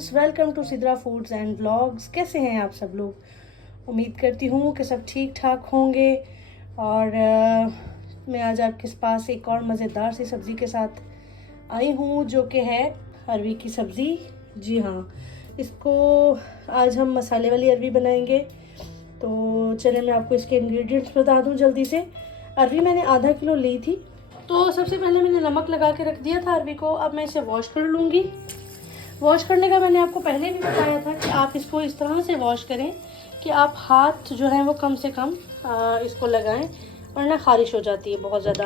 Friends, welcome to Sidra foods and vlogs. कैसे हैं आप सब लोग? उम्मीद करती हूँ कि सब ठीक ठाक होंगे। और मैं आज आपके पास एक और मज़ेदार सी सब्ज़ी के साथ आई हूँ, जो कि है अरवी की सब्ज़ी। जी हाँ, इसको आज हम मसाले वाली अरवी बनाएंगे। तो चलिए मैं आपको इसके इंग्रेडिएंट्स बता दूँ जल्दी से। अरवी मैंने आधा किलो ली थी। तो सबसे पहले मैंने नमक लगा के रख दिया था अरवी को। अब मैं इसे वॉश कर लूँगी। वॉश करने का मैंने आपको पहले भी बताया था कि आप इसको इस तरह से वॉश करें कि आप हाथ जो है वो कम से कम इसको लगाएं, वरना खारिश हो जाती है बहुत ज़्यादा।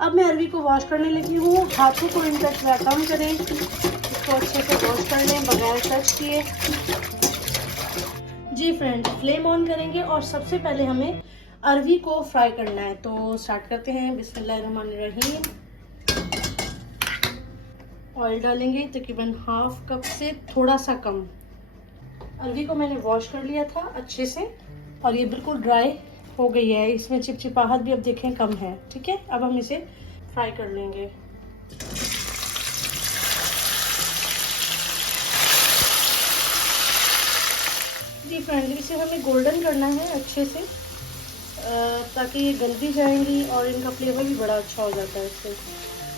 अब मैं अरवी को वॉश करने लगी हूँ। हाथों को इन टच कम करें, इसको अच्छे से वॉश कर लें बगैर टच किए। जी फ्रेंड्स, फ्लेम ऑन करेंगे और सबसे पहले हमें अरवी को फ्राई करना है। तो स्टार्ट करते हैं। बिस्मिल्लाहिर्रहमानिर्रहीम। ऑयल डालेंगे तकरीबन हाफ कप से थोड़ा सा कम। अरवी को मैंने वॉश कर लिया था अच्छे से और ये बिल्कुल ड्राई हो गई है। इसमें चिपचिपाहट भी अब देखें कम है। ठीक है, अब हम इसे फ्राई कर लेंगे। जी फ्रेंड्स, इसे हमें गोल्डन करना है अच्छे से, ताकि ये गल भी जाएंगी और इनका फ्लेवर भी बड़ा अच्छा हो जाता है इससे।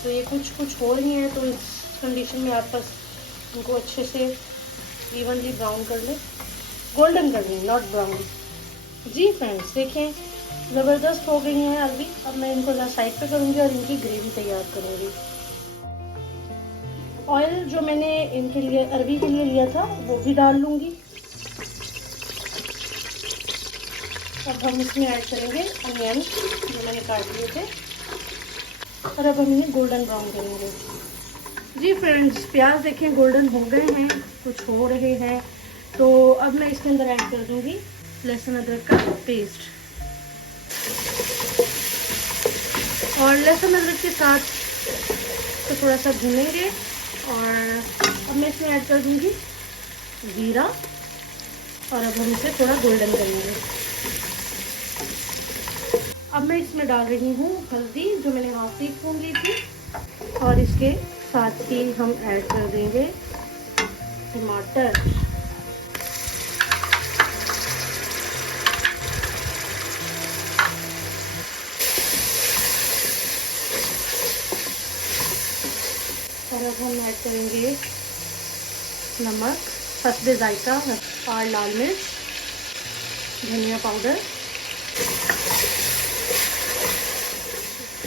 तो ये कुछ हो रही हैं, तो इस कंडीशन में आप बस इनको अच्छे से इवनली ब्राउन कर लें, गोल्डन कर लें, नॉट ब्राउन। जी फ्रेंड्स, देखें ज़बरदस्त हो गई हैं अरवी। अब मैं इनको साइड पे करूँगी और इनकी ग्रेवी तैयार करूँगी। ऑयल जो मैंने इनके लिए अरवी के लिए लिया था वो भी डाल लूँगी। अब हम इसमें ऐड करेंगे अनियन जो मैंने काट लिए थे और अब हम इन्हें गोल्डन ब्राउन करेंगे। जी फ्रेंड्स, प्याज देखें गोल्डन हो गए हैं, कुछ हो रहे हैं। तो अब मैं इसके अंदर ऐड कर दूंगी लहसुन अदरक का पेस्ट। और लहसुन अदरक के साथ तो थोड़ा सा भूनेंगे। और अब मैं इसमें ऐड कर दूंगी जीरा और अब हम इसे थोड़ा गोल्डन करेंगे। अब मैं इसमें डाल रही हूँ हल्दी, जो मैंने हाफ टी स्पून ली थी। और इसके साथ ही हम ऐड कर देंगे टमाटर। और अब हम ऐड करेंगे नमक, हस्बे जायका और लाल मिर्च, धनिया पाउडर।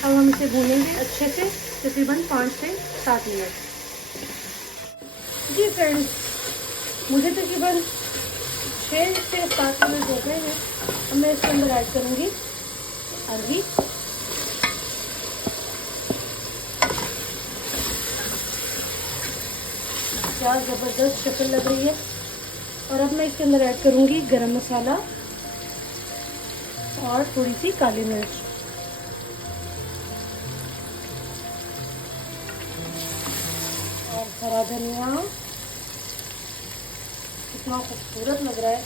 अब हम इसे भूनेंगे अच्छे से तकरीबन 5 से 7 मिनट। जी फ्रेंड्स, मुझे तकरीबन 6 से 7 मिनट हो गए हैं। अब मैं इसके अंदर ऐड करूँगी अरवी। क्या ज़बरदस्त शक्ल लग रही है। और अब मैं इसके अंदर ऐड करूँगी गरम मसाला और थोड़ी सी काली मिर्च। और हरा धनिया, कितना खूबसूरत लग रहा है।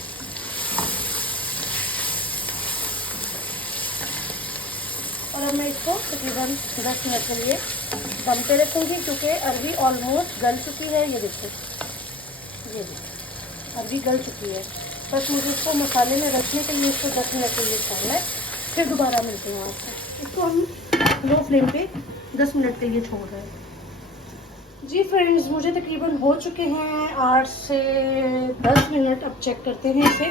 और अब मैं इसको तकरीबन 10 मिनट के लिए दम पे रखूँगी, क्योंकि अरवी ऑलमोस्ट गल चुकी है। ये देखो अरवी गल चुकी है। बस मुझे इसको मसाले में रखने के लिए इसको 10 मिनट के लिए छोड़ना है। फिर दोबारा मिलते हैं आपसे। इसको हम लो फ्लेम पे 10 मिनट के लिए छोड़ रहे हैं। जी फ्रेंड्स, मुझे तकरीबन हो चुके हैं 8 से 10 मिनट। अब चेक करते हैं इसे।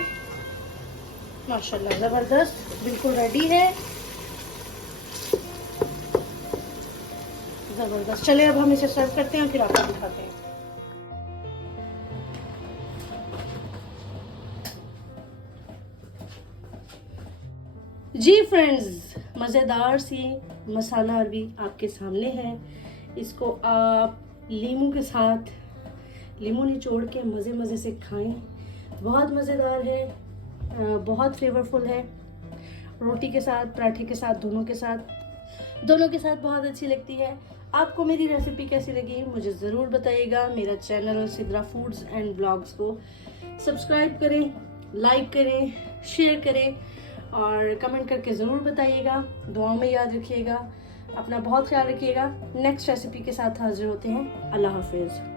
माशाल्लाह ज़बरदस्त बिल्कुल रेडी है, ज़बरदस्त। चलिए अब हम इसे सर्व करते हैं, फिर आपको दिखाते हैं। जी फ्रेंड्स, मज़ेदार सी मसाला अरवी आपके सामने है। इसको आप लीमू के साथ लीमू निचोड़ के मज़े से खाएं। बहुत मज़ेदार है, बहुत फ्लेवरफुल है। रोटी के साथ, पराठे के साथ, दोनों के साथ बहुत अच्छी लगती है। आपको मेरी रेसिपी कैसी लगी मुझे ज़रूर बताइएगा। मेरा channel Sidra foods and blogs को सब्सक्राइब करें, लाइक करें, शेयर करें और कमेंट करके ज़रूर बताइएगा। दुआओं में याद रखिएगा। अपना बहुत ख्याल रखिएगा। नेक्स्ट रेसिपी के साथ हाजिर होते हैं। अल्लाह हाफिज़।